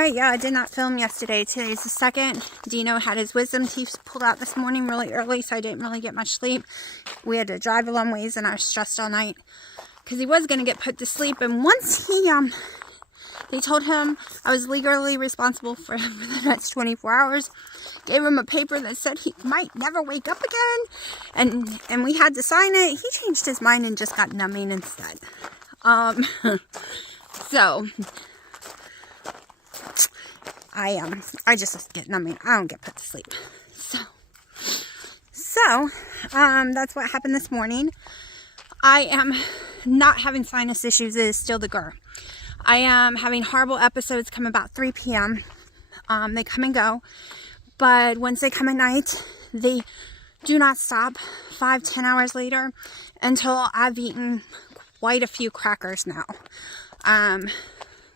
Alright, yeah, I did not film yesterday. Today's the 2nd. Dino had his wisdom teeth pulled out this morning really early, so I didn't really get much sleep. We had to drive a long ways, and I was stressed all night because he was going to get put to sleep. And once they told him I was legally responsible for him for the next 24 hours, gave him a paper that said he might never wake up again, and we had to sign it. He changed his mind and just got numbing instead. So I just get numbing. I don't get put to sleep. So that's what happened this morning. I am not having sinus issues. It is still the GERD. I am having horrible episodes come about 3 p.m. They come and go, but once they come at night, they do not stop 5-10 hours later until I've eaten quite a few crackers now.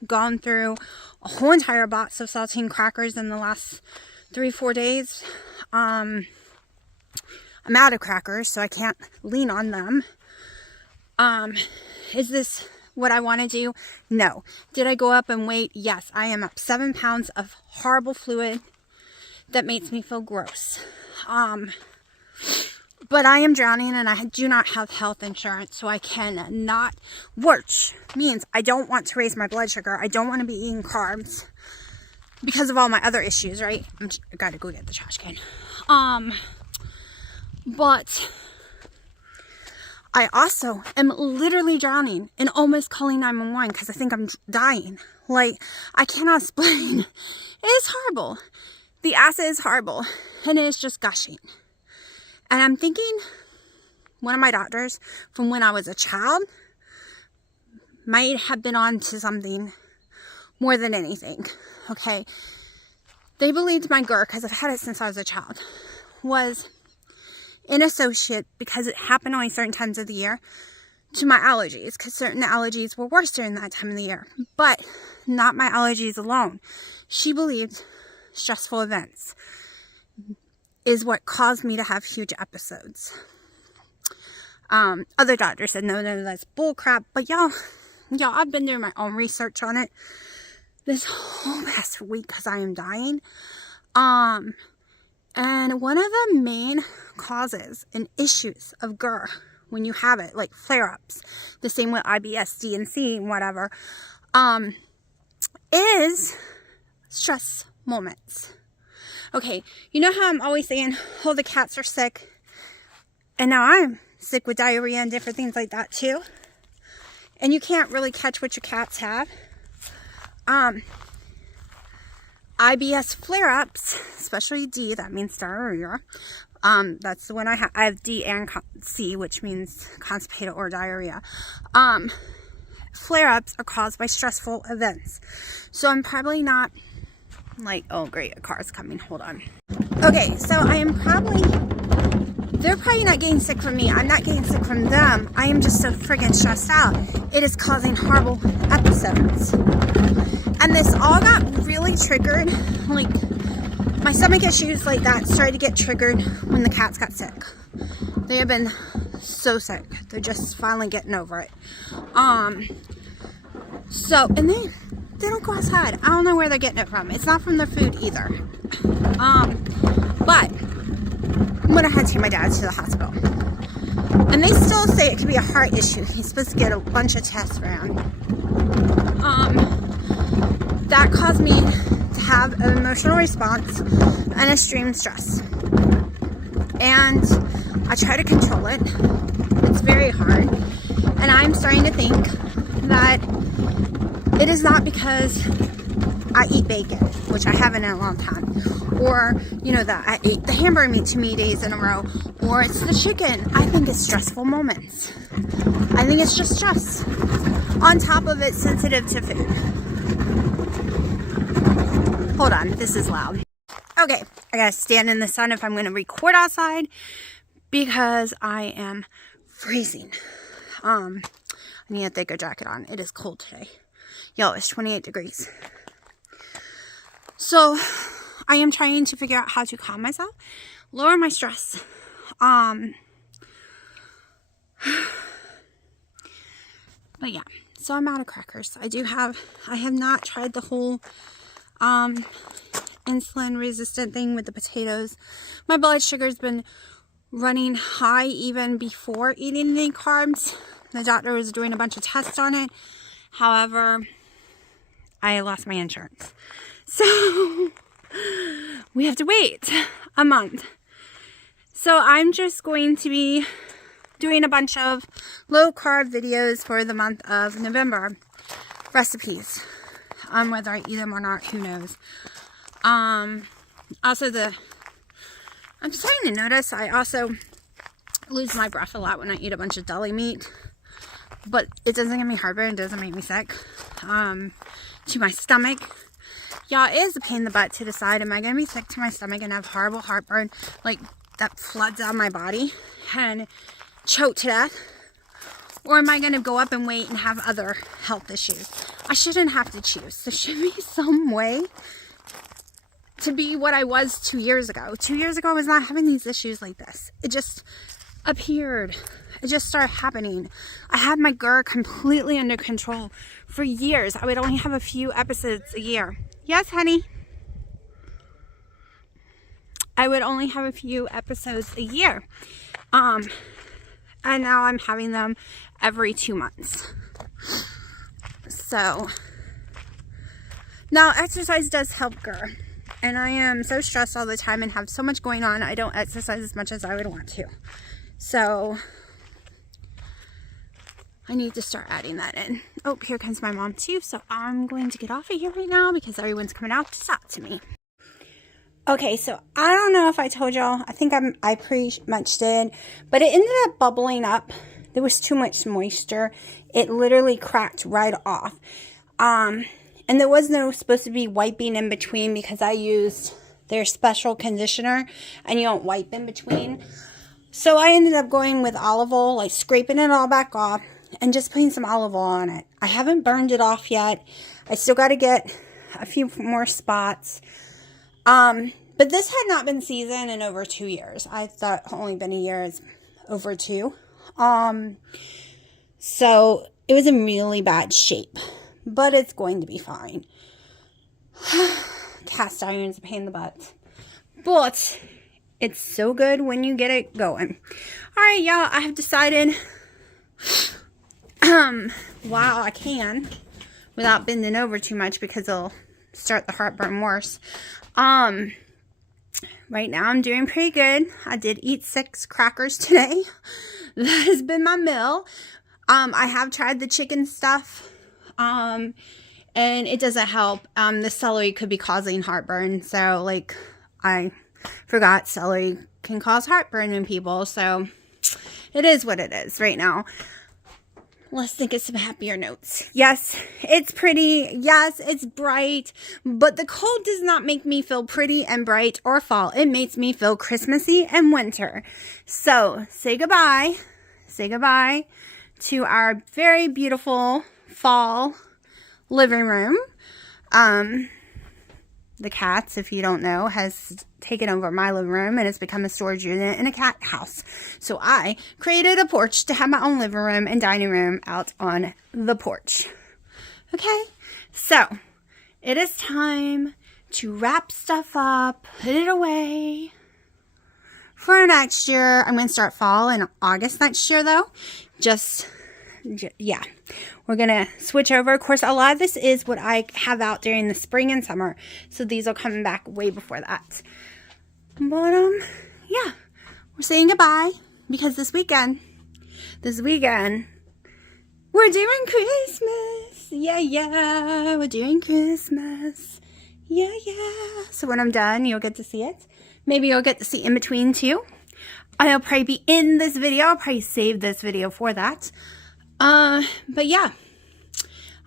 Gone through a whole entire box of saltine crackers in the last 3-4 days. I'm out of crackers, so I can't lean on them. Is this what I want to do? No. Did I go up in weight? Yes. I am up 7 pounds of horrible fluid that makes me feel gross. But I am drowning, and I do not have health insurance, so I cannot, which means I don't want to raise my blood sugar. I don't want to be eating carbs because of all my other issues, right? I gotta go get the trash can. But I also am literally drowning and almost calling 911 because I think I'm dying. Like, I cannot explain. It is horrible. The acid is horrible, and it is just gushing. And I'm thinking one of my doctors from when I was a child might have been on to something more than anything. Okay. They believed my GERD, because I've had it since I was a child, was an associate, because it happened only certain times of the year, to my allergies, because certain allergies were worse during that time of the year. But not my allergies alone. She believed stressful events is what caused me to have huge episodes. Other doctors said, no, that's bull crap. But y'all, I've been doing my own research on it this whole past week because I am dying. And one of the main causes and issues of GERD, when you have it, like flare-ups, the same with IBS, DNC, and whatever, is stress moments. Okay, you know how I'm always saying, oh, the cats are sick, and now I'm sick with diarrhea and different things like that too, and you can't really catch what your cats have. IBS flare-ups, especially D, that means diarrhea. That's the one I have. I have D and C, which means constipated or diarrhea. Flare-ups are caused by stressful events. So I'm probably not like, oh great, a car's coming, hold on. Okay, so they're probably not getting sick from me. I'm not getting sick from them. I am just so friggin' stressed out. It is causing horrible episodes. And this all got really triggered, like my stomach issues like that started to get triggered when the cats got sick. They have been so sick. They're just finally getting over it. So, and they don't go outside. I don't know where they're getting it from. It's not from their food either. But when I had to take my dad to the hospital, and they still say it could be a heart issue. He's supposed to get a bunch of tests ran. That caused me to have an emotional response and extreme stress. And I try to control it. It's very hard. And I'm starting to think that it is not because I eat bacon, which I haven't in a long time, or, you know, that I ate the hamburger meat too many days in a row, or it's the chicken. I think it's stressful moments. I think it's just stress. On top of it, sensitive to food. Hold on, this is loud. Okay, I gotta stand in the sun if I'm gonna record outside because I am freezing. I need a thicker jacket on. It is cold today. Y'all, it's 28 degrees. So, I am trying to figure out how to calm myself, lower my stress. But yeah, so I'm out of crackers. I have not tried the whole insulin resistant thing with the potatoes. My blood sugar's been running high even before eating any carbs. The doctor was doing a bunch of tests on it. However, I lost my insurance. So we have to wait a month. So I'm just going to be doing a bunch of low carb videos for the month of November. Recipes. Whether I eat them or not, who knows. Also I'm starting to notice I also lose my breath a lot when I eat a bunch of deli meat. But it doesn't give me heartburn, it doesn't make me sick. To my stomach. Yeah, it is a pain in the butt to decide, am I going to be sick to my stomach and have horrible heartburn, like that floods out my body and choke to death? Or am I going to go up in weight and have other health issues? I shouldn't have to choose. There should be some way to be what I was 2 years ago. 2 years ago, I was not having these issues like this. It just appeared. It just started happening. I had my GERD completely under control for years. I would only have a few episodes a year. Yes, honey? I would only have a few episodes a year. And now I'm having them every 2 months. So, now exercise does help GERD. And I am so stressed all the time and have so much going on, I don't exercise as much as I would want to. So, I need to start adding that in. Oh, here comes my mom too. So I'm going to get off of here right now because everyone's coming out to talk to me. Okay, so I don't know if I told y'all. I think I pretty much did. But it ended up bubbling up. There was too much moisture. It literally cracked right off. And there was no supposed to be wiping in between because I used their special conditioner. And you don't wipe in between. So I ended up going with olive oil, like scraping it all back off. And just putting some olive oil on it. I haven't burned it off yet. I still got to get a few more spots. But this had not been seasoned in over 2 years. I thought only been a year. It's over 2. So it was in really bad shape. But it's going to be fine. Cast iron is a pain in the butt. But it's so good when you get it going. Alright, y'all. I have decided... wow, I can without bending over too much because it'll start the heartburn worse. Right now I'm doing pretty good. I did eat 6 crackers today. That has been my meal. I have tried the chicken stuff. And it doesn't help. The celery could be causing heartburn. So like I forgot celery can cause heartburn in people. So it is what it is right now. Let's think of some happier notes. Yes, it's pretty. Yes, it's bright. But the cold does not make me feel pretty and bright or fall. It makes me feel Christmassy and winter. So, say goodbye. Say goodbye to our very beautiful fall living room. The cats, if you don't know, has taken over my living room and it's become a storage unit in a cat house. So I created a porch to have my own living room and dining room out on the porch. Okay, so it is time to wrap stuff up, put it away for next year. I'm going to start fall in August next year though. Yeah, we're going to switch over. Of course, a lot of this is what I have out during the spring and summer. So these are coming back way before that. But, yeah, we're saying goodbye because this weekend, we're doing Christmas. Yeah, we're doing Christmas. Yeah. So when I'm done, you'll get to see it. Maybe you'll get to see in between too. I'll probably be in this video. I'll probably save this video for that. But yeah,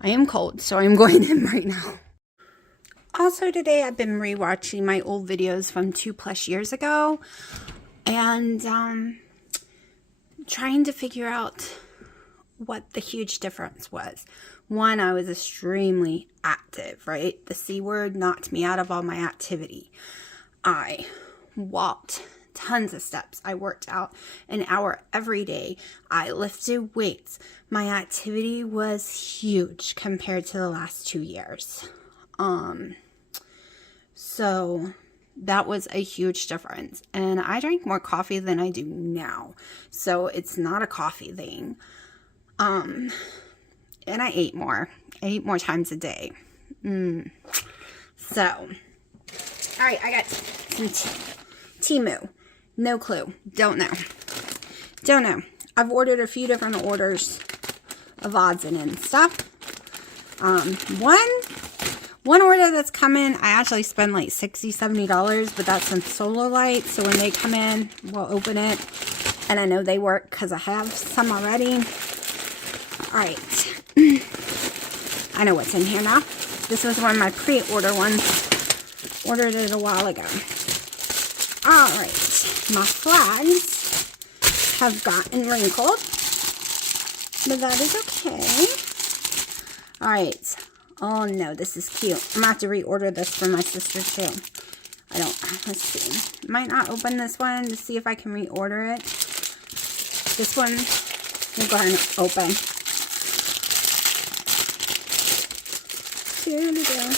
I am cold, so I'm going in right now. Also today, I've been rewatching my old videos from 2+ years ago, and, trying to figure out what the huge difference was. One, I was extremely active, right? The C word knocked me out of all my activity. I walked tons of steps. I worked out an hour every day. I lifted weights. My activity was huge compared to the last 2 years. So that was a huge difference. And I drank more coffee than I do now. So it's not a coffee thing. And I ate more. I ate more times a day. So, all right, I got some Temu. No clue. Don't know. I've ordered a few different orders of odds and stuff. One order that's coming, I actually spend like $60, $70, but that's some solar lights. So when they come in, we'll open it. And I know they work because I have some already. All right. I know what's in here now. This was one of my pre-order ones. Ordered it a while ago. All right. My flags have gotten wrinkled, but that is okay. All right. Oh no, this is cute. I'm gonna have to reorder this for my sister too. Let's see. Might not open this one to see if I can reorder it. This one, we'll go ahead and open. Here we go.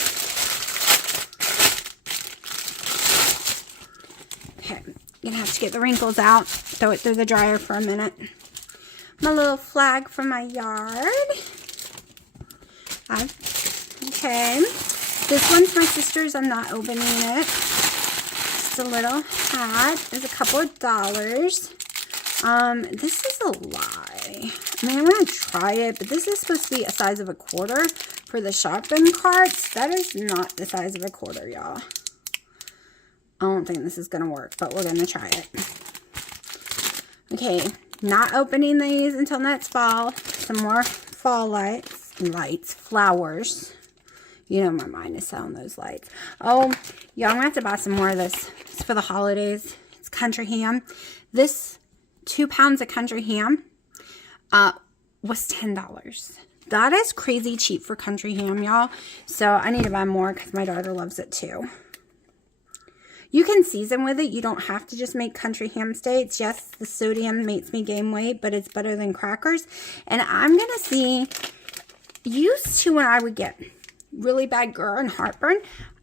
Okay, gonna have to get the wrinkles out. Throw it through the dryer for a minute. My little flag from my yard. Okay, this one's my sister's. I'm not opening it. Just a little hat. There's a couple of dollars. This is a lie. I mean, I'm going to try it, but this is supposed to be a size of a quarter for the shopping carts. That is not the size of a quarter, y'all. I don't think this is going to work, but we're going to try it. Okay, not opening these until next fall. Some more fall flowers. You know my mind is set on those lights. Oh, yeah, I'm going to have to buy some more of this. It's for the holidays. It's country ham. This 2 pounds of country ham was $10. That is crazy cheap for country ham, y'all. So I need to buy more because my daughter loves it too. You can season with it. You don't have to just make country ham steaks. Yes, the sodium makes me gain weight, but it's better than crackers. And I'm going to see, used to when I would get really bad GERD and heartburn,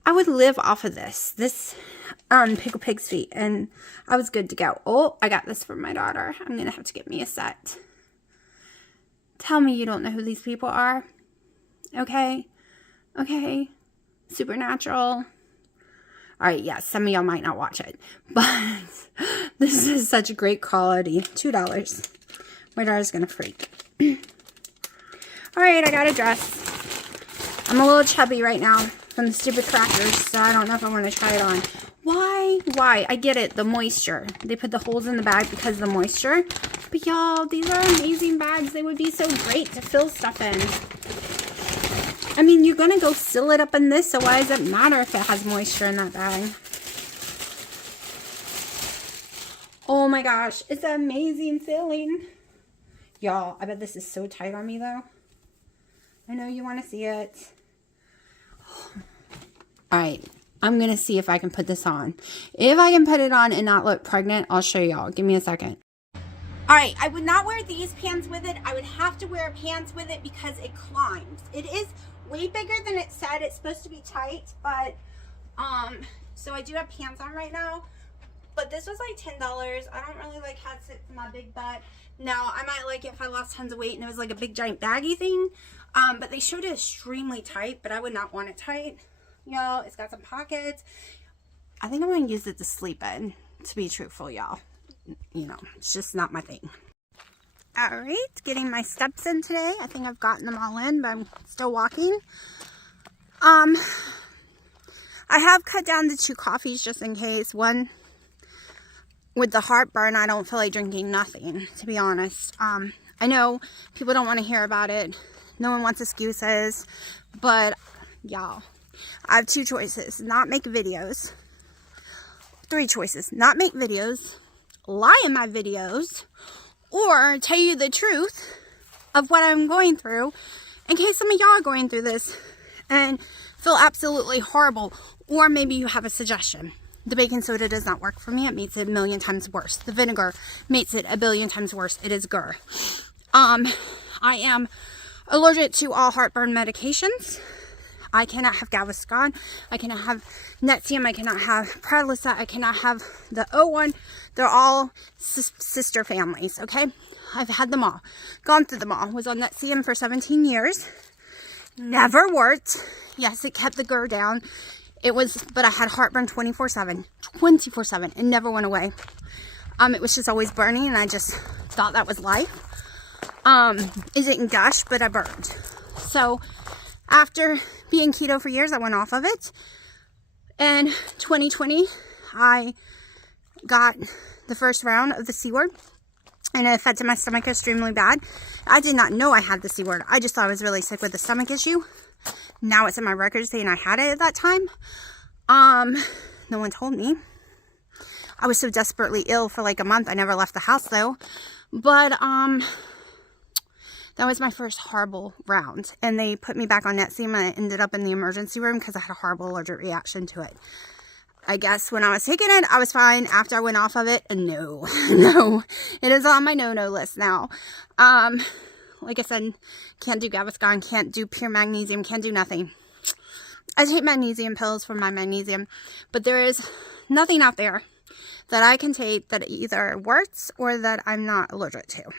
I would live off of this pickled pig's feet, and I was good to go. Oh, I got this for my daughter. I'm going to have to get me a set. Tell me you don't know who these people are. Okay? Okay? Supernatural. All right, yeah, some of y'all might not watch it, but this is such a great quality. $2. My daughter's going to freak. All right, I got a dress. I'm a little chubby right now from the stupid crackers, so I don't know if I want to try it on. Why? I get it, the moisture. They put the holes in the bag because of the moisture. But y'all, these are amazing bags. They would be so great to fill stuff in. I mean, you're going to go seal it up in this, so why does it matter if it has moisture in that bag? Oh my gosh, it's an amazing feeling. Y'all, I bet this is so tight on me though. I know you want to see it. All right, I'm going to see if I can put this on. If I can put it on and not look pregnant, I'll show y'all. Give me a second. All right, I would not wear these pants with it. I would have to wear pants with it because it climbs. It is way bigger than it said. It's supposed to be tight, but, so I do have pants on right now. But this was like $10. I don't really like how it sits in my big butt. Now, I might like it if I lost tons of weight and it was like a big giant baggy thing. But they showed it extremely tight, but I would not want it tight. Y'all, it's got some pockets. I think I'm going to use it to sleep in, to be truthful, y'all. You know, it's just not my thing. All right, getting my steps in today. I think I've gotten them all in, but I'm still walking. I have cut down to 2 coffees just in case. One, with the heartburn, I don't feel like drinking nothing, to be honest. I know people don't want to hear about it. No one wants excuses, but y'all, I have 2 choices. Not make videos. 3 choices. Not make videos, lie in my videos, or tell you the truth of what I'm going through in case some of y'all are going through this and feel absolutely horrible, or maybe you have a suggestion. The baking soda does not work for me. It makes it a million times worse. The vinegar makes it a billion times worse. It is GERD. I am allergic to all heartburn medications. I cannot have Gaviscon. I cannot have Nexium. I cannot have Prilosec. I cannot have the O1. They're all sister families, okay? I've had them all. Gone through them all. Was on Nexium for 17 years. Never worked. Yes, it kept the GERD down. But I had heartburn 24/7. 24/7. It never went away. It was just always burning, and I just thought that was life. It didn't gush, but I burned. So after being keto for years, I went off of it. In 2020, I got the first round of the C word, and it affected my stomach extremely bad. I did not know I had the C word. I just thought I was really sick with the stomach issue. Now it's in my records saying I had it at that time. No one told me. I was so desperately ill for like a month. I never left the house though. But that was my first horrible round. And they put me back on Nexium, and I ended up in the emergency room because I had a horrible allergic reaction to it. I guess when I was taking it, I was fine. After I went off of it, no. No. It is on my no-no list now. Like I said, can't do Gaviscon, can't do pure magnesium, can't do nothing. I take magnesium pills for my magnesium, but there is nothing out there that I can take that either works or that I'm not allergic to.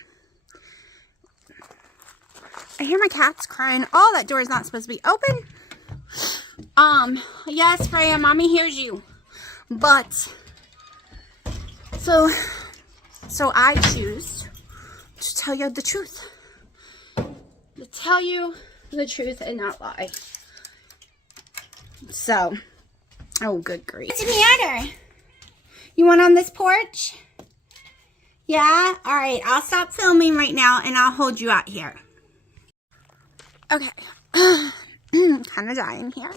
I hear my cats crying. Oh, that door is not supposed to be open. Yes, Freya, mommy hears you. But, so I choose to tell you the truth. To tell you the truth and not lie. So, oh, good grief. What's the matter? You want on this porch? Yeah? Alright, I'll stop filming right now and I'll hold you out here. Okay. Kind of dying here.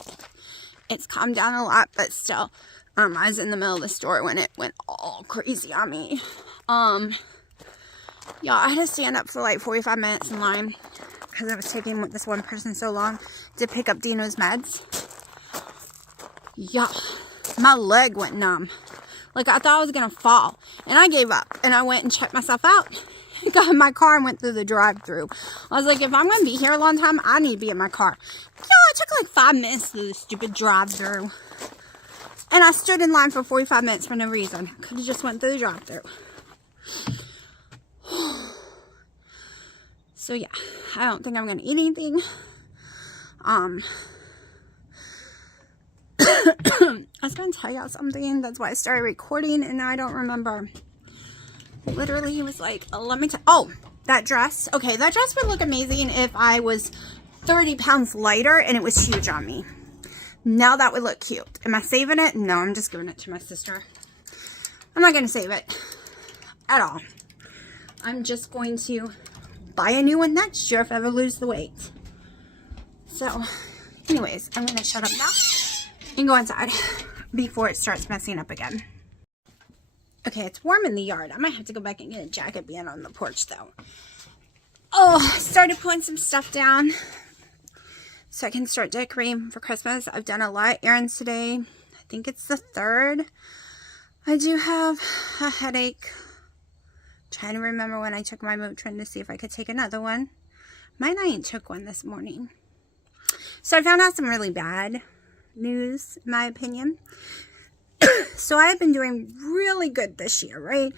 It's calmed down a lot, but still. I was in the middle of the store when it went all crazy on me. Yeah, I had to stand up for like 45 minutes in line because I was taking this one person so long to pick up Dino's meds. Yeah, my leg went numb. Like, I thought I was going to fall. And I gave up. And I went and checked myself out. Got in my car and went through the drive-thru. I was like, if I'm going to be here a long time, I need to be in my car. You know, it took like 5 minutes through the stupid drive-thru. And I stood in line for 45 minutes for no reason. Could have just went through the drive-thru. So, yeah. I don't think I'm going to eat anything. I was going to tell y'all something. That's why I started recording and now I don't remember. Literally, he was like, let me tell. Oh, that dress. Okay, that dress would look amazing if I was 30 pounds lighter and it was huge on me. Now that would look cute. Am I saving it? No, I'm just giving it to my sister. I'm not going to save it at all. I'm just going to buy a new one next year if I ever lose the weight. So, anyways, I'm going to shut up now and go inside before it starts messing up again. Okay, it's warm in the yard. I might have to go back and get a jacket being on the porch though. Oh, I started putting some stuff down so I can start decorating for Christmas. I've done a lot of errands today. I think it's the 3rd. I do have a headache. Trying to remember when I took my Motrin to see if I could take another one. Might not even took one this morning. So I found out some really bad news, in my opinion. So I've been doing really good this year, right?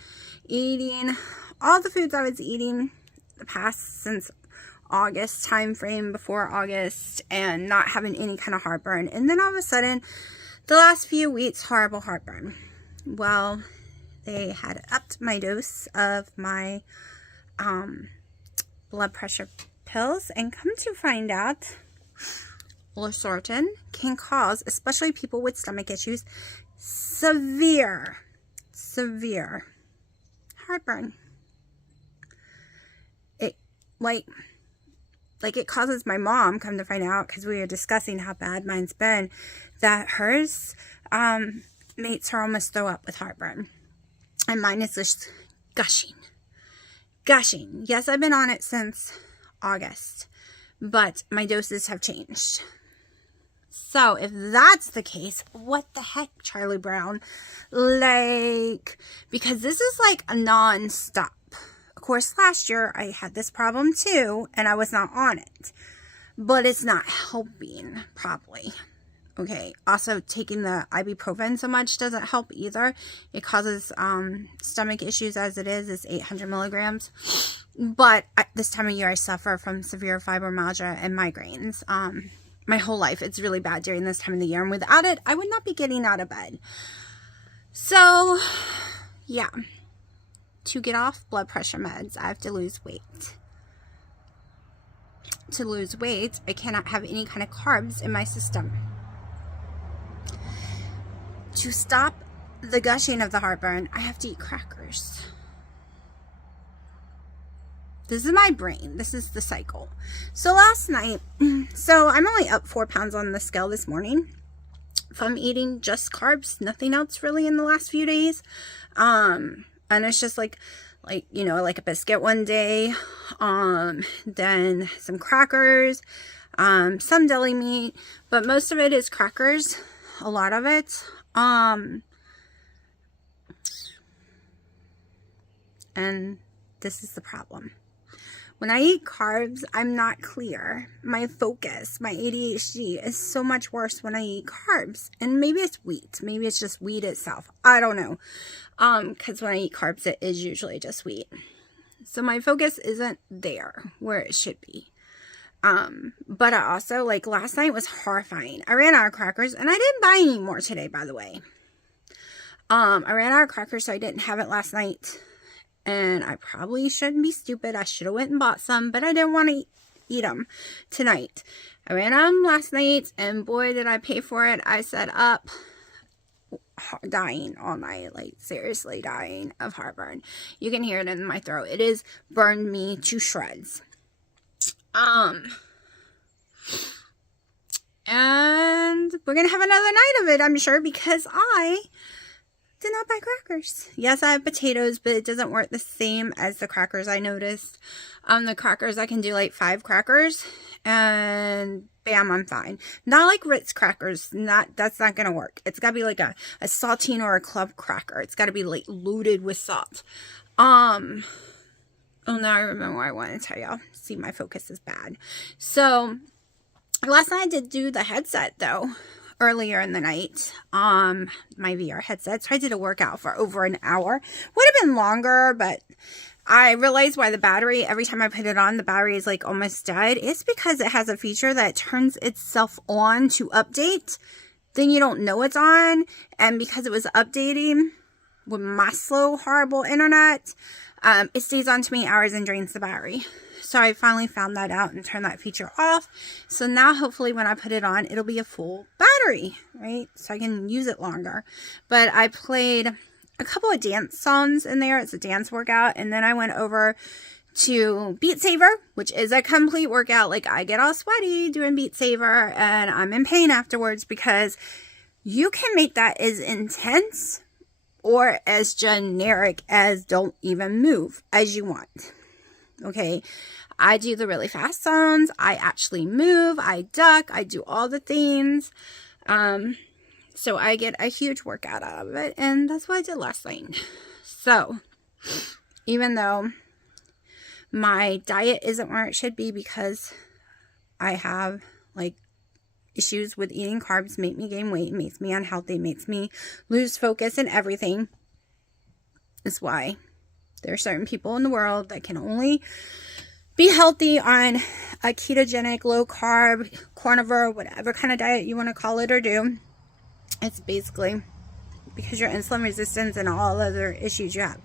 Eating all the foods I was eating the past since August time frame, before August, and not having any kind of heartburn. And then all of a sudden, the last few weeks, horrible heartburn. Well, they had upped my dose of my blood pressure pills, and come to find out, losartan can cause, especially people with stomach issues, severe heartburn. It like it causes my mom, come to find out, because we were discussing how bad mine's been, that hers makes her almost throw up with heartburn, and mine is just gushing. Yes, I've been on it since August, but my doses have changed. So, if that's the case, what the heck, Charlie Brown? Like, because this is like a non-stop. Of course, last year I had this problem too, and I was not on it. but it's not helping probably. Okay, also taking the ibuprofen so much doesn't help either. It causes stomach issues as it is. It's 800 milligrams. But this time of year I suffer from severe fibromyalgia and migraines. My whole life it's really bad during this time of the year, and without it I would not be getting out of bed. So yeah, to get off blood pressure meds I have to lose weight. To lose weight I cannot have any kind of carbs in my system. To stop the gushing of the heartburn, I have to eat crackers. This is my brain. This is the cycle. So last night, so I'm only up 4 pounds on the scale this morning from eating just carbs, nothing else really in the last few days. And it's just like, you know, like a biscuit one day, then some crackers, some deli meat, but most of it is crackers, a lot of it. And this is the problem. When I eat carbs, I'm not clear. My focus, my ADHD is so much worse when I eat carbs. And maybe it's wheat. Maybe it's just wheat itself. I don't know. Because when I eat carbs, it is usually just wheat. So my focus isn't there where it should be. But I also, like, last night was horrifying. I ran out of crackers, and I didn't buy any more today, by the way. I ran out of crackers, so I didn't have it last night. And I probably shouldn't be stupid. I should have went and bought some, but I didn't want to eat them tonight. I ran out of them last night, and boy, did I pay for it. I sat up dying all night, like seriously dying of heartburn. You can hear it in my throat. It has burned me to shreds. And we're gonna have another night of it, I'm sure, because I did not buy crackers. Yes, I have potatoes, but it doesn't work the same as the crackers, I noticed. The crackers, I can do like 5 crackers, and bam, I'm fine. Not like Ritz crackers. That's not gonna work. It's gotta be like a saltine or a club cracker. It's gotta be like loaded with salt. Oh, now I remember what I wanted to tell y'all. See, my focus is bad. So, last night I did do the headset, though, earlier in the night. My VR headset. So, I did a workout for over an hour. Would have been longer, but I realized why the battery, every time I put it on, the battery is like almost dead. It's because it has a feature that turns itself on to update. Then you don't know it's on. And because it was updating with my slow, horrible internet, it stays on to me hours and drains the battery. So I finally found that out and turned that feature off. So now hopefully when I put it on, it'll be a full battery, right? So I can use it longer. But I played a couple of dance songs in there. It's a dance workout. And then I went over to Beat Saber, which is a complete workout. Like, I get all sweaty doing Beat Saber, and I'm in pain afterwards because you can make that as intense or as generic as don't even move as you want. Okay, I do the really fast songs. I actually move, I duck, I do all the things. So I get a huge workout out of it, and that's what I did last night. So, even though my diet isn't where it should be because I have, like, issues with eating carbs, make me gain weight, makes me unhealthy, makes me lose focus and everything, is why there are certain people in the world that can only be healthy on a ketogenic, low carb, carnivore, whatever kind of diet you want to call it or do. It's basically because your insulin resistance and all other issues you have.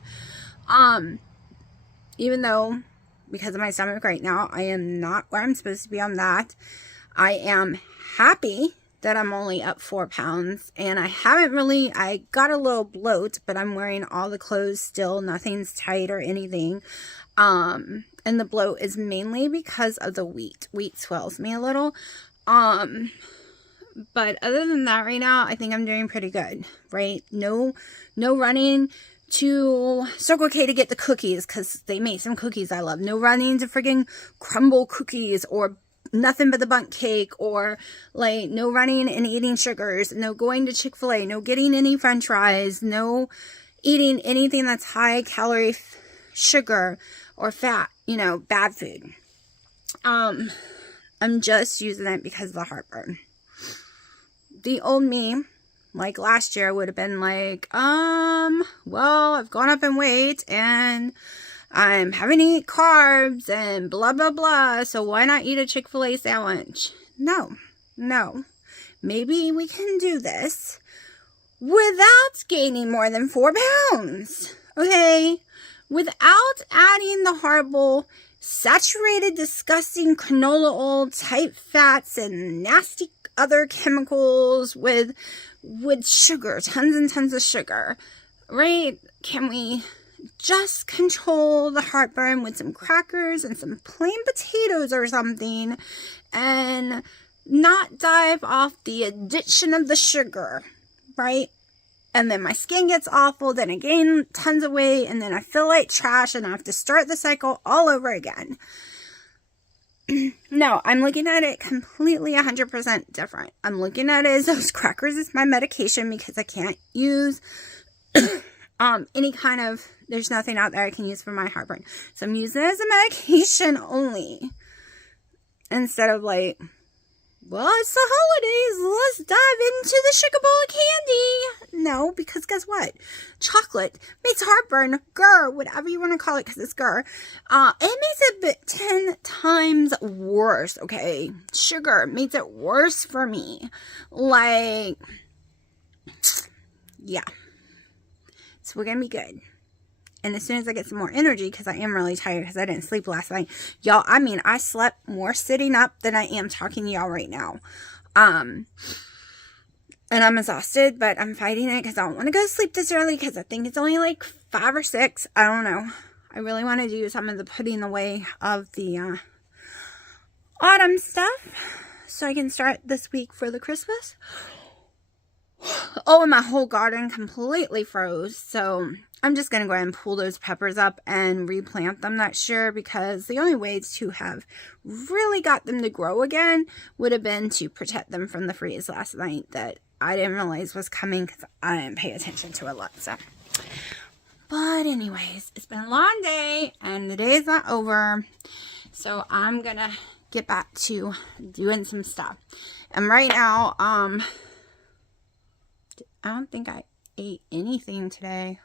Even though, because of my stomach right now, I am not where I'm supposed to be on that. I am happy that I'm only up 4 pounds, and I got a little bloat, but I'm wearing all the clothes still. Nothing's tight or anything. And the bloat is mainly because of the wheat. Wheat swells me a little. But other than that, right now, I think I'm doing pretty good, right? No running to Circle K to get the cookies, because they make some cookies I love. No running to friggin' Crumble cookies, or nothing but the bundt cake, or like no running and eating sugars, no going to Chick-fil-A, no getting any french fries, no eating anything that's high calorie, sugar, or fat, bad food. I'm just using it because of the heartburn. The old me, like last year, would have been like, well, I've gone up in weight and I'm having to eat carbs and blah, blah, blah. So why not eat a Chick-fil-A sandwich? No. Maybe we can do this without gaining more than 4 pounds. Okay? Without adding the horrible saturated, disgusting canola oil type fats and nasty other chemicals with sugar, tons and tons of sugar, right? Can we just control the heartburn with some crackers and some plain potatoes or something, and not dive off the addiction of the sugar, right? And then my skin gets awful, then I gain tons of weight, and then I feel like trash, and I have to start the cycle all over again. No, I'm looking at it completely 100% different. I'm looking at it as those crackers is my medication because I can't use any kind of, there's nothing out there I can use for my heartburn. So I'm using it as a medication only. Instead of like, well, it's the holidays, let's dive into the sugar bowl of candy. No, because guess what? Chocolate makes heartburn, GERD, whatever you want to call it, because it's GERD. It makes it 10 times worse, okay? Sugar makes it worse for me. Like, yeah. So we're going to be good. And as soon as I get some more energy, because I am really tired because I didn't sleep last night. Y'all, I mean, I slept more sitting up than I am talking to y'all right now. And I'm exhausted, but I'm fighting it because I don't want to go to sleep this early because I think it's only like 5 or 6. I don't know. I really want to do some of the putting away of the autumn stuff so I can start this week for the Christmas. Oh, and my whole garden completely froze, so I'm just going to go ahead and pull those peppers up and replant them next year, because the only way to have really got them to grow again would have been to protect them from the freeze last night that I didn't realize was coming because I didn't pay attention to it a lot. So, but anyways, it's been a long day and the day is not over, so I'm going to get back to doing some stuff. And right now, I don't think I ate anything today.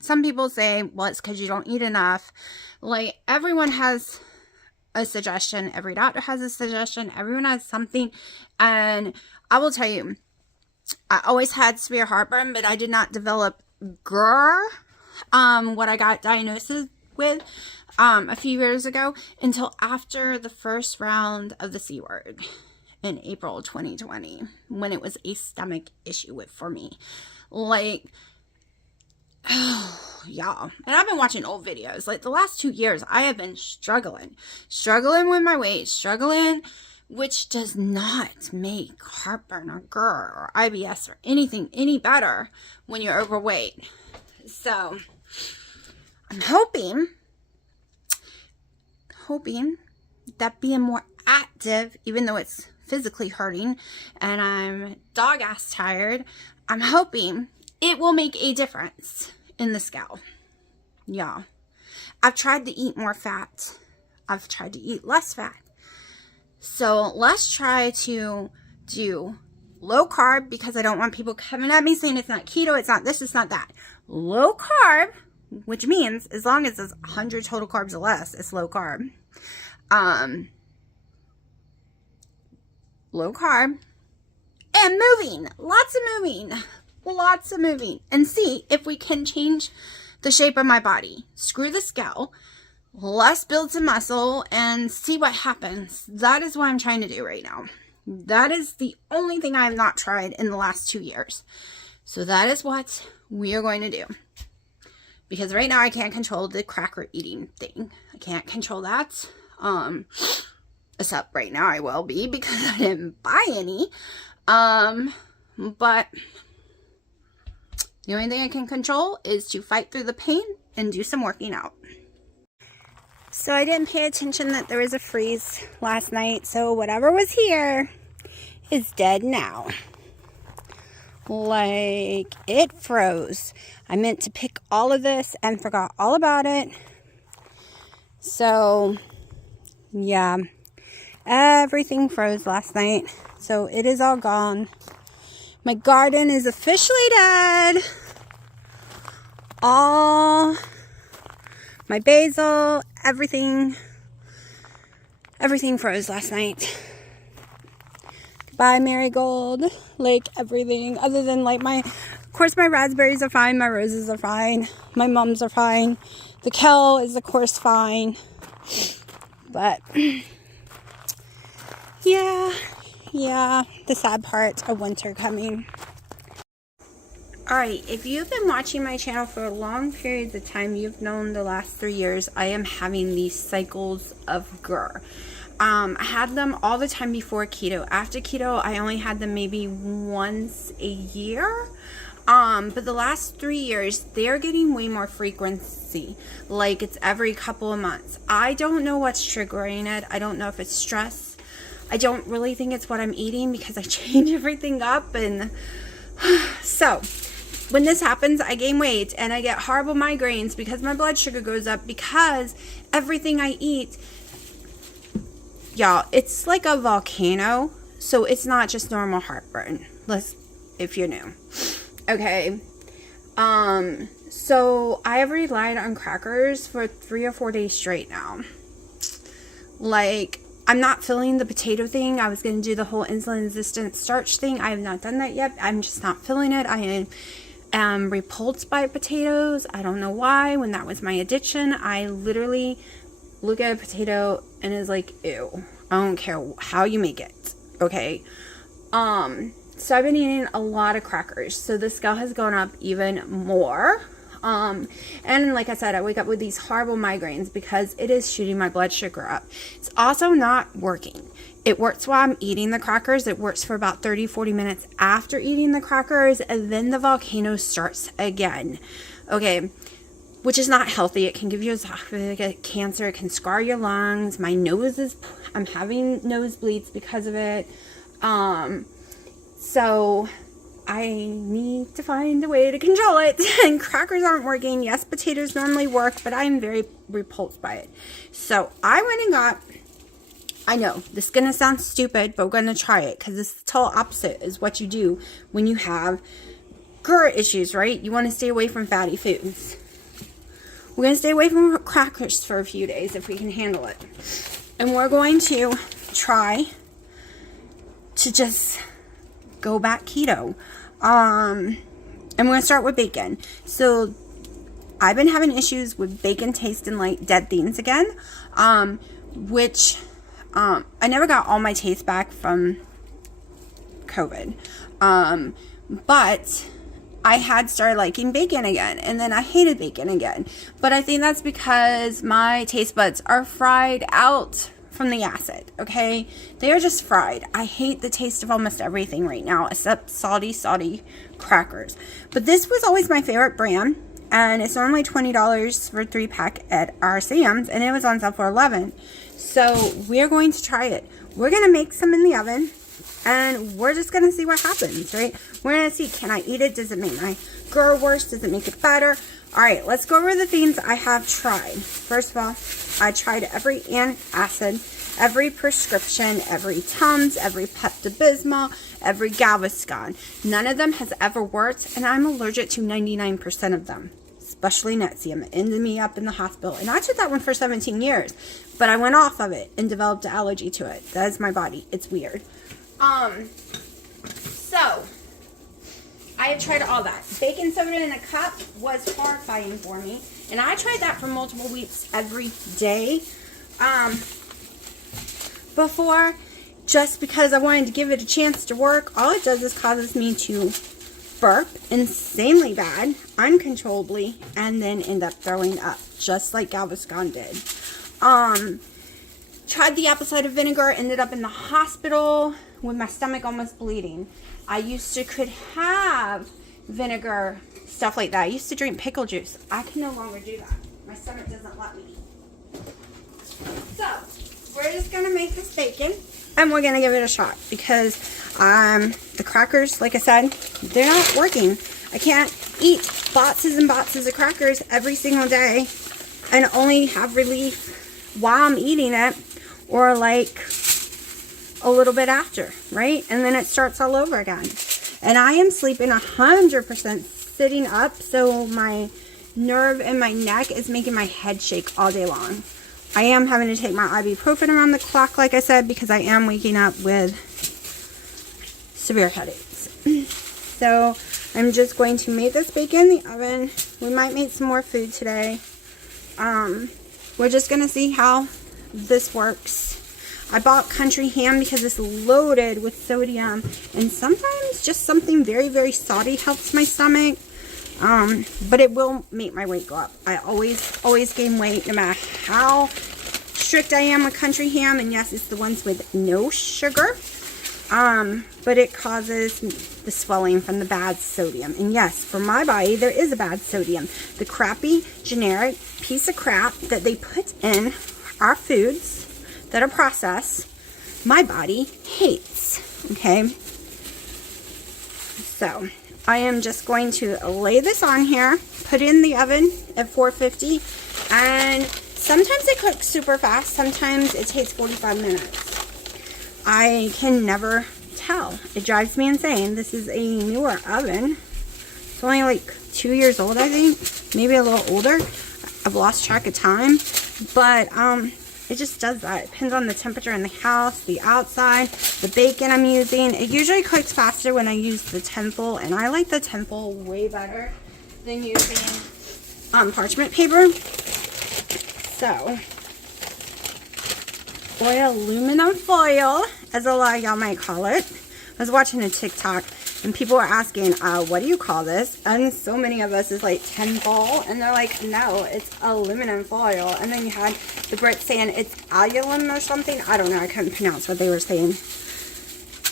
Some people say, well, it's because you don't eat enough. Like, everyone has a suggestion. Every doctor has a suggestion. Everyone has something. And I will tell you, I always had severe heartburn, but I did not develop GERD, what I got diagnosed with a few years ago, until after the first round of the C word in April 2020, when it was a stomach issue for me. Like, oh, y'all. And I've been watching old videos. Like, the last 2 years, I have been struggling with my weight, which does not make heartburn or GERD or IBS or anything any better when you're overweight. So, I'm hoping that being more active, even though it's physically hurting and I'm dog ass tired, I'm hoping it will make a difference in the scale. Yeah. I've tried to eat more fat. I've tried to eat less fat. So let's try to do low carb, because I don't want people coming at me saying it's not keto, it's not this, it's not that. Low carb, which means as long as it's 100 total carbs or less, it's low carb. Low carb and moving, lots of moving, and see if we can change the shape of my body. Screw the scale, let's build some muscle and see what happens. That is what I'm trying to do right now. That is the only thing I have not tried in the last 2 years. So that is what we are going to do, because right now I can't control the cracker eating thing. I can't control that. Except right now I will be, because I didn't buy any. But the only thing I can control is to fight through the pain and do some working out. So I didn't pay attention that there was a freeze last night. So whatever was here is dead now. Like, it froze. I meant to pick all of this and forgot all about it. So Yeah, everything froze last night, so it is all gone. My garden is officially dead. All my basil, everything froze last night. Goodbye, marigold, like everything, other than like of course my raspberries are fine, my roses are fine, my mums are fine, the kale is of course fine, but yeah, the sad part of winter coming. Alright, if you've been watching my channel for long periods of time, you've known the last 3 years I am having these cycles of GERD. I had them all the time before keto. After keto, I only had them maybe once a year. But the last 3 years, they're getting way more frequency. Like it's every couple of months. I don't know what's triggering it. I don't know if it's stress. I don't really think it's what I'm eating because I change everything up. And so when this happens, I gain weight and I get horrible migraines because my blood sugar goes up because everything I eat, y'all, it's like a volcano. So it's not just normal heartburn. If you're new. Okay. So I have relied on crackers for 3 or 4 days straight now. Like, I'm not feeling the potato thing. I was going to do the whole insulin resistant starch thing. I have not done that yet. I'm just not feeling it. I am repulsed by potatoes. I don't know why. When that was my addiction, I literally look at a potato and is like, ew. I don't care how you make it. Okay. So I've been eating a lot of crackers. So the scale has gone up even more. And like I said, I wake up with these horrible migraines because it is shooting my blood sugar up. It's also not working. It works while I'm eating the crackers. It works for about 30-40 minutes after eating the crackers, and then the volcano starts again. Okay, which is not healthy. It can give you esophageal cancer. It can scar your lungs. I'm having nosebleeds because of it. So I need to find a way to control it. And crackers aren't working. Yes, potatoes normally work, but I'm very repulsed by it. So I went and got, I know this is going to sound stupid, but we're going to try it because this is the total opposite is what you do when you have GERD issues, right? You want to stay away from fatty foods. We're going to stay away from crackers for a few days if we can handle it. And we're going to try to just go back keto. And we're going to start with bacon. So I've been having issues with bacon tasting like dead things again, which I never got all my taste back from COVID. But I had started liking bacon again, and then I hated bacon again. But I think that's because my taste buds are fried out from the acid, okay? They are just fried. I hate the taste of almost everything right now except salty crackers. But this was always my favorite brand, and it's normally $20 for a 3-pack at our Sam's, and it was on sale for $11. So we're going to try it. We're going to make some in the oven, and we're just going to see what happens, right? We're going to see, can I eat it? Does it make my GERD worse? Does it make it better? All right, let's go over the things I have tried. First of all, I tried every antacid, every prescription, every Tums, every Pepto-Bismol, every Galveston. None of them has ever worked, and I'm allergic to 99% of them, especially Nexium. It ended me up in the hospital. And I took that one for 17 years, but I went off of it and developed an allergy to it. That is my body. It's weird. So I had tried all that. Baking soda in a cup was horrifying for me. And I tried that for multiple weeks every day before, just because I wanted to give it a chance to work. All it does is causes me to burp insanely bad, uncontrollably, and then end up throwing up, just like Galveston did. Tried the apple cider vinegar, ended up in the hospital with my stomach almost bleeding. I used to could have vinegar, stuff like that. I used to drink pickle juice. I can no longer do that. My stomach doesn't let me. So, we're just going to make this bacon, and we're going to give it a shot, because the crackers, like I said, they're not working. I can't eat boxes and boxes of crackers every single day and only have relief while I'm eating it, or like a little bit after, right? And then it starts all over again. And I am sleeping 100% sitting up, so my nerve in my neck is making my head shake all day long. I am having to take my ibuprofen around the clock, like I said, because I am waking up with severe headaches. So I'm just going to make this bacon in the oven. We might make some more food today. We're just going to see how this works. I bought country ham because it's loaded with sodium, and sometimes just something very, very salty helps my stomach. But it will make my weight go up. I always gain weight no matter how strict I am with country ham. And yes, it's the ones with no sugar. But it causes the swelling from the bad sodium. And yes, for my body, there is a bad sodium. The crappy, generic piece of crap that they put in our foods that are processed, my body hates. Okay? So I am just going to lay this on here, put it in the oven at 450, and sometimes it cooks super fast, sometimes it takes 45 minutes. I can never tell. It drives me insane. This is a newer oven. It's only like 2 years old, I think, maybe a little older. I've lost track of time, but it just does that. It depends on the temperature in the house, the outside, the bacon I'm using. It usually cooks faster when I use the tinsel, and I like the tinsel way better than using parchment paper. So, aluminum foil, as a lot of y'all might call it. I was watching a TikTok, and people were asking, what do you call this? And so many of us is like tinsel, and they're like, no, it's aluminum foil. And then you had the Brits saying it's alum or something. I don't know. I couldn't pronounce what they were saying.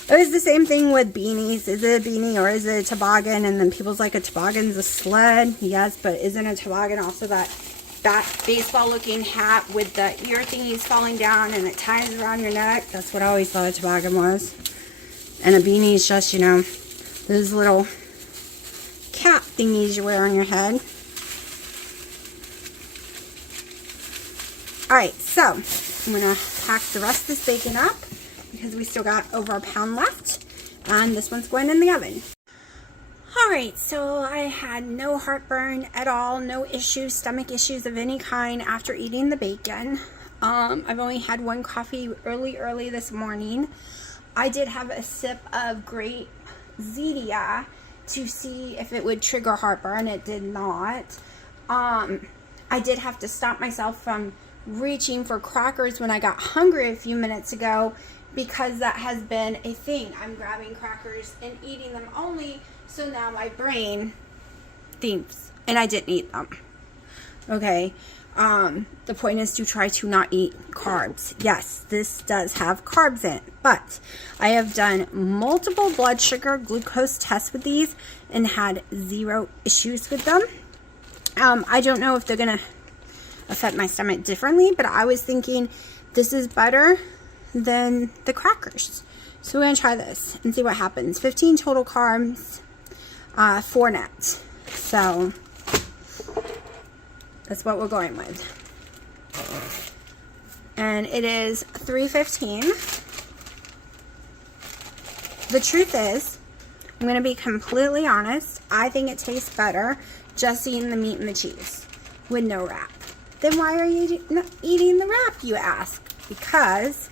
It was the same thing with beanies. Is it a beanie or is it a toboggan? And then people's like, a toboggan's a sled. Yes, but isn't a toboggan also that baseball looking hat with the ear thingies falling down and it ties around your neck? That's what I always thought a toboggan was. And a beanie is just, you know, those little cap thingies you wear on your head. Alright, so I'm going to pack the rest of this bacon up because we still got over a pound left. And this one's going in the oven. Alright, so I had no heartburn at all, no issues, stomach issues of any kind after eating the bacon. I've only had one coffee early this morning. I did have a sip of grape Zedia to see if it would trigger heartburn. It did not. I did have to stop myself from reaching for crackers when I got hungry a few minutes ago because that has been a thing. I'm grabbing crackers and eating them only, so now my brain thinks, and I didn't eat them. Okay. The point is to try to not eat carbs. Yes, this does have carbs in it, but I have done multiple blood sugar glucose tests with these and had zero issues with them. I don't know if they're going to affect my stomach differently, but I was thinking this is better than the crackers. So we're going to try this and see what happens. 15 total carbs, 4 net. So that's what we're going with. And it is 3:15. The truth is, I'm going to be completely honest, I think it tastes better just eating the meat and the cheese with no wrap. Then why are you not eating the wrap, you ask? Because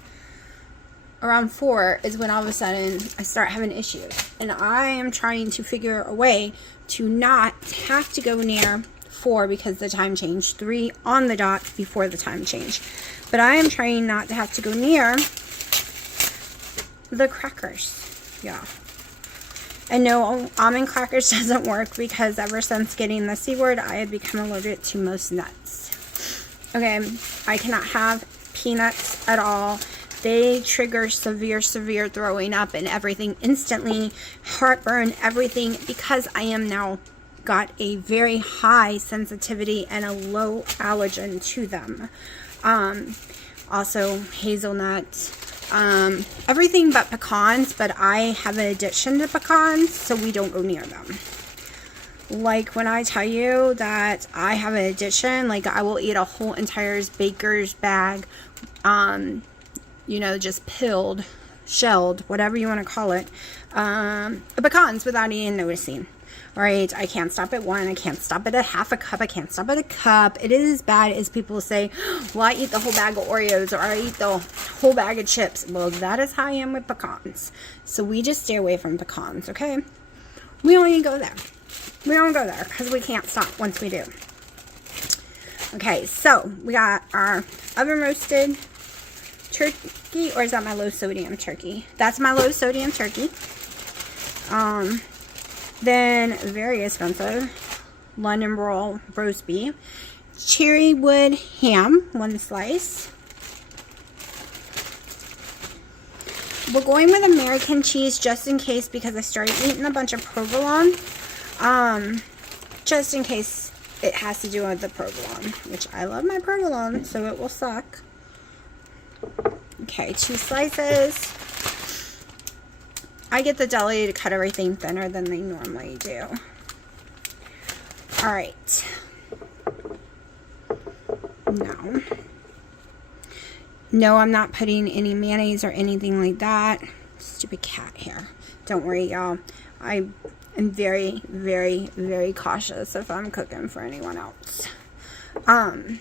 around 4 is when all of a sudden I start having issues. And I am trying to figure a way to not have to go near 4 because the time changed, 3 on the dot before the time change. But I am trying not to have to go near the crackers. Yeah. And no, almond crackers doesn't work because ever since getting the C word, I have become allergic to most nuts. Okay, I cannot have peanuts at all. They trigger severe throwing up and everything instantly, heartburn, everything, because I am now got a very high sensitivity and a low allergen to them. Also hazelnuts, everything but pecans, but I have an addiction to pecans, so we don't go near them. Like when I tell you that I have an addiction, like I will eat a whole entire baker's bag, you know, just pilled, shelled, whatever you want to call it, pecans without even noticing. Right? I can't stop at one. I can't stop at a half a cup. I can't stop at a cup. It is as bad as people say, well, I eat the whole bag of Oreos, or I eat the whole bag of chips. Well, that is how I am with pecans. So we just stay away from pecans, okay? We don't even go there. We don't go there because we can't stop once we do. Okay, so we got our oven roasted turkey, or is that my low sodium turkey? That's my low sodium turkey. Then very expensive London roll roast beef, cherry wood ham, 1 slice. We're going with American cheese just in case, because I started eating a bunch of provolone. Just in case it has to do with the provolone, which I love my provolone, so it will suck. Okay, 2 slices. I get the deli to cut everything thinner than they normally do. All right. No, I'm not putting any mayonnaise or anything like that. Stupid cat hair. Don't worry, y'all. I am very, very, very cautious if I'm cooking for anyone else. But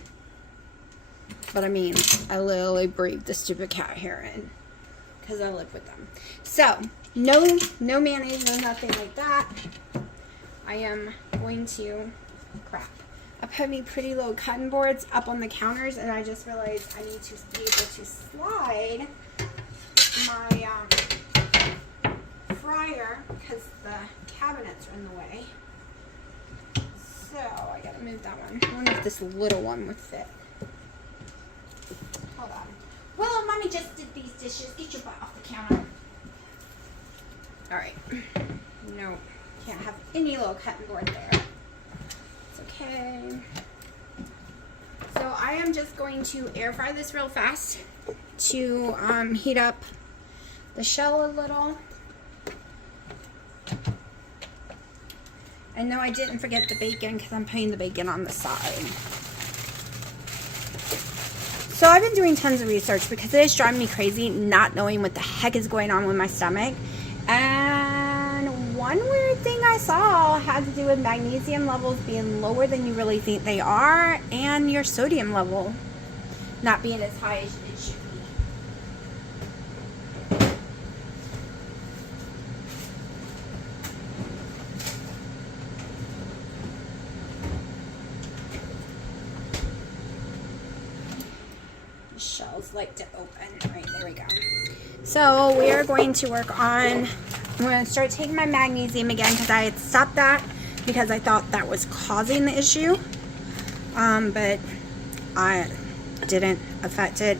I mean, I literally breathe the stupid cat hair in because I live with them. So, no mayonnaise, no nothing like that. I am going to, crap. I put me pretty little cutting boards up on the counters, and I just realized I need to be able to slide my fryer because the cabinets are in the way. So I gotta move that one. I wonder if this little one would fit. Hold on. Well, Mommy just did these dishes. Get your butt off the counter. Alright. No, can't have any little cutting board there. It's okay. So I am just going to air fry this real fast to heat up the shell a little. And no, I didn't forget the bacon because I'm putting the bacon on the side. So I've been doing tons of research because it is driving me crazy not knowing what the heck is going on with my stomach. And one weird thing I saw had to do with magnesium levels being lower than you really think they are, and your sodium level not being as high as it should be. The shells like to open. Right, there we go. So we are going to work on, I'm going to start taking my magnesium again because I had stopped that because I thought that was causing the issue. But I didn't affect it.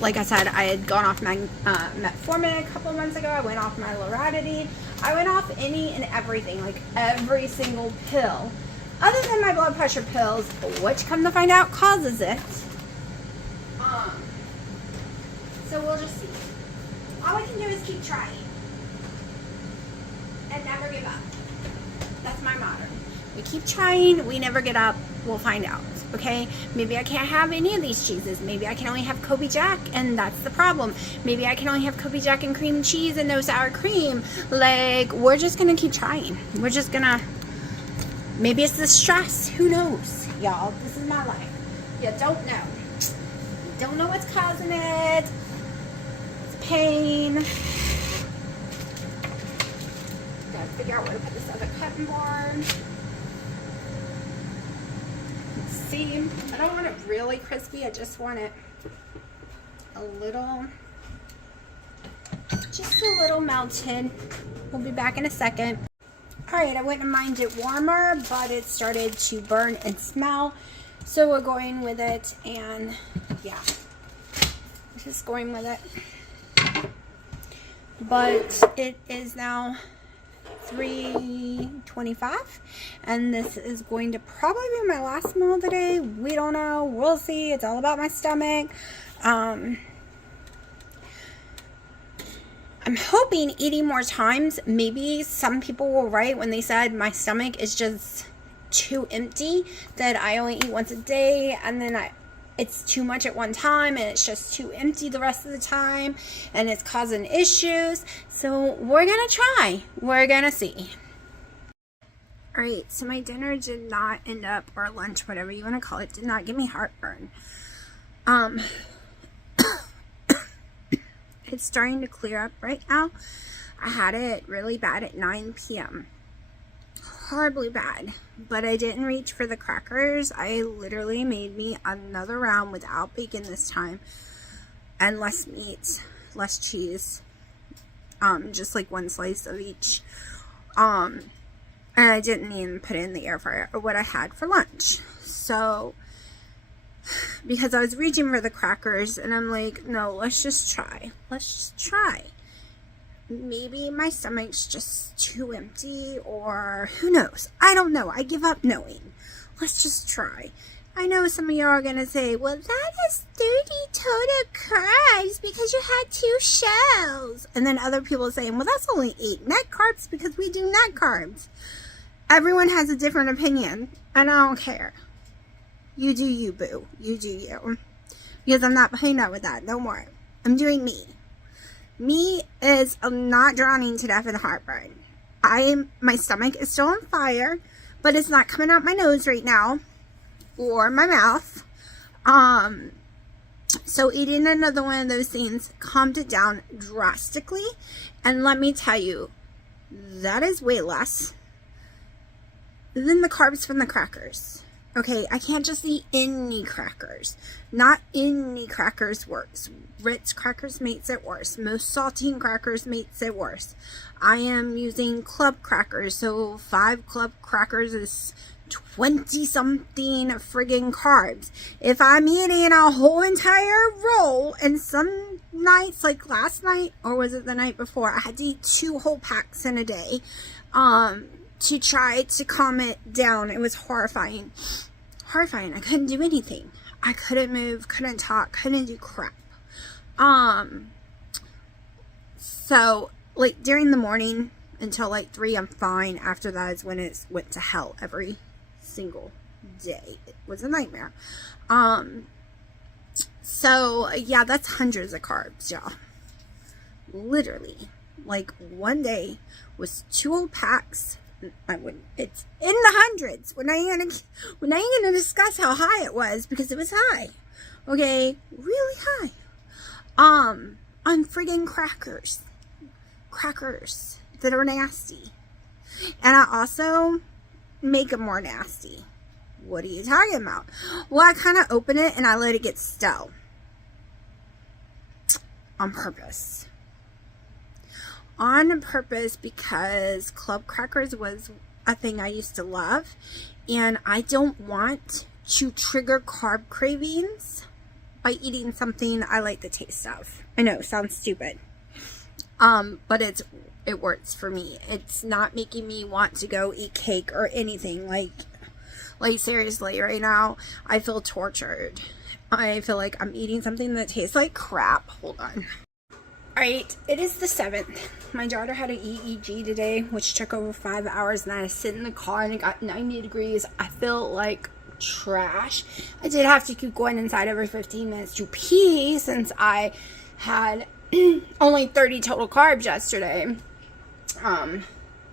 Like I said, I had gone off metformin a couple months ago. I went off my loratadine. I went off any and everything, like every single pill, other than my blood pressure pills, which come to find out causes it. So we'll just see. All we can do is keep trying. And never give up. That's my motto. We keep trying, we never get up, we'll find out. Okay? Maybe I can't have any of these cheeses. Maybe I can only have Kobe Jack, and that's the problem. Maybe I can only have Kobe Jack and cream cheese and no sour cream. Like, we're just gonna keep trying. We're just gonna, maybe it's the stress. Who knows? Y'all, this is my life. You don't know. You don't know what's causing it. Pain. Gotta figure out where to put this other cutting board. Let's see. I don't want it really crispy. I just want it a little, just a little melted. We'll be back in a second. Alright, I wouldn't mind it warmer, but it started to burn and smell. So we're going with it, and yeah, just going with it. But it is now 3:25, and this is going to probably be my last meal of the day. We don't know. We'll see. It's all about my stomach. I'm hoping eating more times. Maybe some people were right when they said my stomach is just too empty, that I only eat once a day, and then it's too much at one time and it's just too empty the rest of the time and it's causing issues. So we're gonna try. We're gonna see. Alright, so my dinner did not end up, or lunch, whatever you want to call it, did not give me heartburn. It's starting to clear up right now. I had it really bad at 9 p.m. Horribly bad. But I didn't reach for the crackers. I literally made me another round without bacon this time. And less meat, less cheese. Just like one slice of each. And I didn't even put it in the air fryer or what I had for lunch. So, because I was reaching for the crackers and I'm like, no, let's just try. Let's just try. Maybe my stomach's just too empty, or who knows? I don't know. I give up knowing. Let's just try. I know some of y'all are going to say, well, that is 30 total carbs because you had 2 shells. And then other people saying, well, that's only 8 net carbs because we do net carbs. Everyone has a different opinion, and I don't care. You do you, boo. You do you. Because I'm not putting up with that no more. I'm doing me. Me is not drowning to death in heartburn. My stomach is still on fire, but it's not coming out my nose right now or my mouth. So eating another one of those things calmed it down drastically, and let me tell you, that is way less than the carbs from the crackers. Okay, I can't just eat any crackers. Not any crackers works. Ritz crackers makes it worse. Most saltine crackers makes it worse. I am using club crackers, so 5 club crackers is 20 something friggin' carbs. If I'm eating a whole entire roll, and some nights, like last night, or was it the night before, I had to eat 2 whole packs in a day, to try to calm it down. It was horrifying. Horrifying. I couldn't do anything. I couldn't move, couldn't talk, couldn't do crap. So, like, during the morning until like 3, I'm fine. After that is when it went to hell every single day. It was a nightmare. So, yeah, that's hundreds of carbs, y'all. Literally. Like, one day was 2 whole packs. It's in the hundreds. We're not even gonna discuss how high it was, because it was high. Okay, really high. On friggin' crackers that are nasty, and I also make them more nasty. What are you talking about? Well, I kind of open it and I let it get stale on purpose. On purpose, because club crackers was a thing I used to love, and I don't want to trigger carb cravings by eating something I like the taste of. I know, sounds stupid, but it works for me. It's not making me want to go eat cake or anything. Like seriously, right now I feel tortured. I feel like I'm eating something that tastes like crap. Hold on. Alright, it is the 7th. My daughter had an EEG today, which took over 5 hours, and I had to sit in the car and it got 90 degrees. I feel like trash. I did have to keep going inside every 15 minutes to pee, since I had only 30 total carbs yesterday.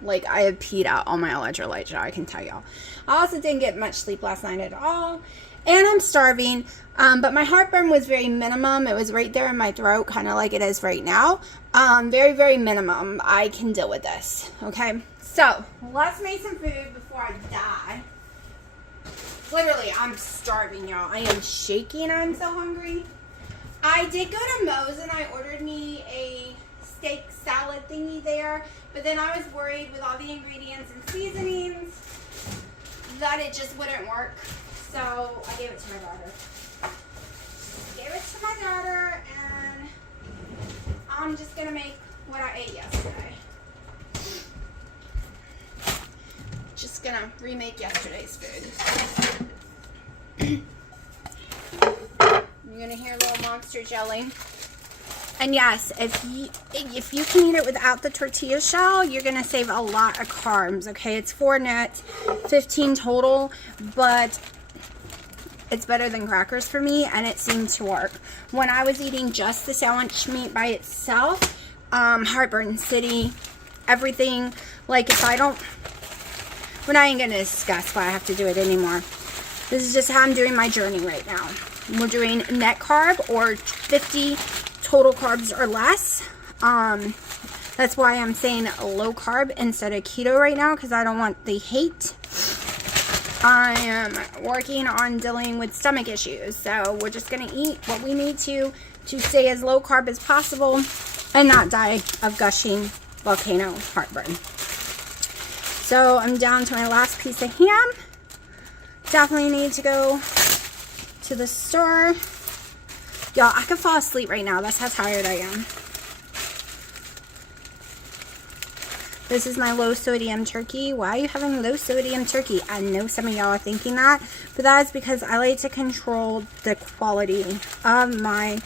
Like, I have peed out all my electrolytes, I can tell y'all. I also didn't get much sleep last night at all. And I'm starving, but my heartburn was very minimum. It was right there in my throat, kind of like it is right now. Very, very minimum. I can deal with this, okay? So, let's make some food before I die. Literally, I'm starving, y'all. I am shaking. I'm so hungry. I did go to Moe's and I ordered me a steak salad thingy there, but then I was worried with all the ingredients and seasonings that it just wouldn't work. So I gave it to my daughter. And I'm just gonna make what I ate yesterday. Just gonna remake yesterday's food. You're gonna hear a little monster gelling. And yes, if you can eat it without the tortilla shell, you're gonna save a lot of carbs. Okay, it's 4 net, 15 total, but it's better than crackers for me, and it seemed to work. When I was eating just the sandwich meat by itself, heartburn city, everything, like if I don't, we're not even going to discuss why I have to do it anymore. This is just how I'm doing my journey right now. We're doing net carb or 50 total carbs or less. That's why I'm saying low carb instead of keto right now, because I don't want the hate. I am working on dealing with stomach issues, so we're just going to eat what we need to stay as low carb as possible and not die of gushing volcano heartburn. So I'm down to my last piece of ham. Definitely need to go to the store. Y'all, I could fall asleep right now. That's how tired I am. This is my low sodium turkey. Why are you having low sodium turkey? I know some of y'all are thinking that, but that is because I like to control the quality of my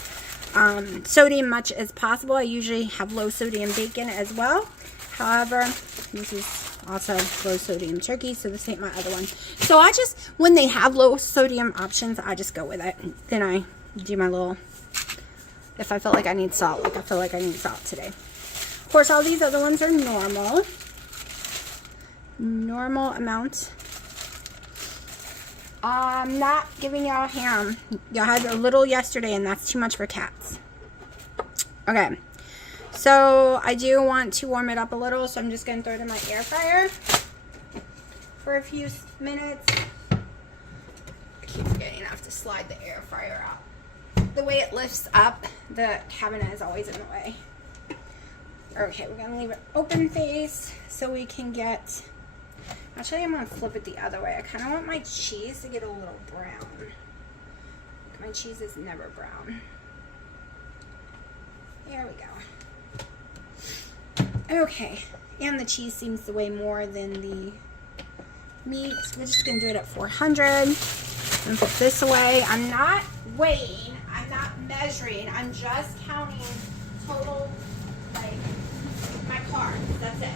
sodium much as possible. I usually have low sodium bacon as well. However, this is also low sodium turkey, so this ain't my other one. So I just, when they have low sodium options, I just go with it. Then I do my little, if I feel like I need salt, like I feel like I need salt today. Of course, all these other ones are normal amount. I'm not giving y'all ham. Y'all had a little yesterday, and that's too much for cats. Okay, so I do want to warm it up a little, so I'm just going to throw it in my air fryer for a few minutes. I keep forgetting I have to slide the air fryer out. The way it lifts up, the cabinet is always in the way. Okay, we're going to leave it open face so we can get, actually I'm going to flip it the other way. I kind of want my cheese to get a little brown. My cheese is never brown. There we go. Okay, and the cheese seems to weigh more than the meat. We're just going to do it at 400 and put this away. I'm not weighing, I'm not measuring, I'm just counting total, like, my carbs. That's it.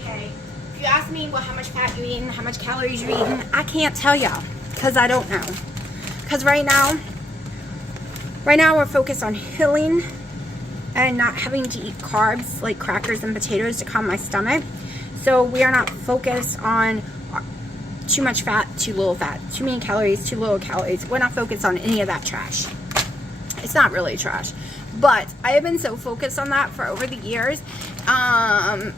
Okay. If you ask me, well, how much fat you eating, how much calories you eating, I can't tell y'all because I don't know. Because right now we're focused on healing and not having to eat carbs like crackers and potatoes to calm my stomach. So we are not focused on too much fat, too little fat, too many calories, too little calories. We're not focused on any of that trash. It's not really trash. But I have been so focused on that for over the years. And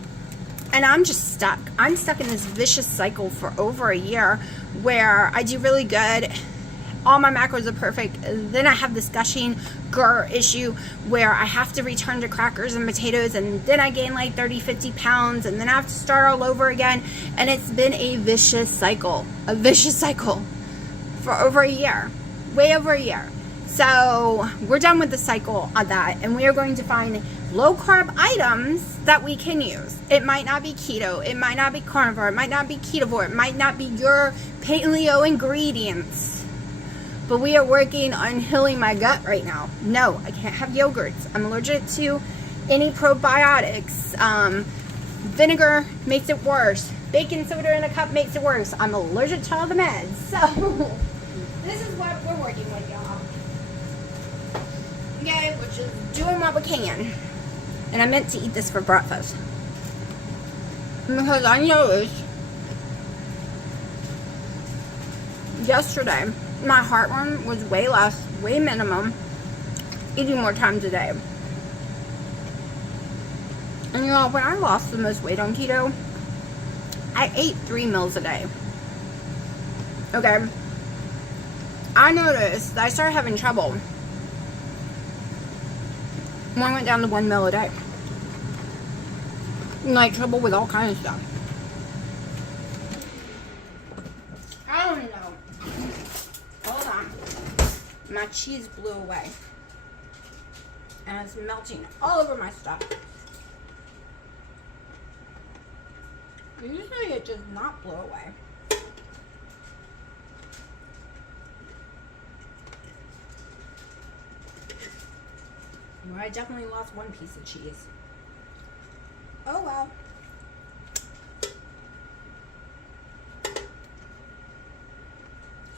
I'm just stuck. I'm stuck in this vicious cycle for over a year where I do really good. All my macros are perfect. Then I have this gushing GERD issue where I have to return to crackers and potatoes, and then I gain like 30, 50 pounds, and then I have to start all over again. And it's been a vicious cycle for over a year, way over a year. So we're done with the cycle on that, and we are going to find low carb items that we can use. It might not be keto, it might not be carnivore, it might not be ketovore, it might not be your paleo ingredients, but we are working on healing my gut right now. No, I can't have yogurts. I'm allergic to any probiotics. Vinegar makes it worse. Baking soda in a cup makes it worse. I'm allergic to all the meds. So this is what we're working with, y'all. Okay, we're just doing what we can. And I meant to eat this for breakfast, because I noticed yesterday my heartburn was way less, way minimum, eating more times a day. And you know, when I lost the most weight on keto, I ate 3 meals a day. Okay, I noticed that I started having trouble when I went down to 1 meal a day. Like trouble with all kinds of stuff. I don't know. Hold on. My cheese blew away. And it's melting all over my stuff. Usually it does not blow away. Well, I definitely lost 1 piece of cheese. Oh well.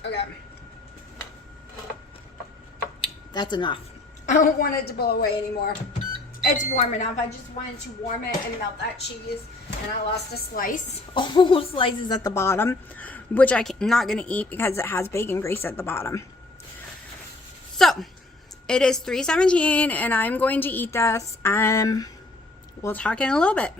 Okay. That's enough. I don't want it to blow away anymore. It's warm enough. I just wanted to warm it and melt that cheese. And I lost a slice. A whole slice is at the bottom, which I'm not going to eat because it has bacon grease at the bottom. So, it is 3:17 and I'm going to eat this. We'll talk in a little bit.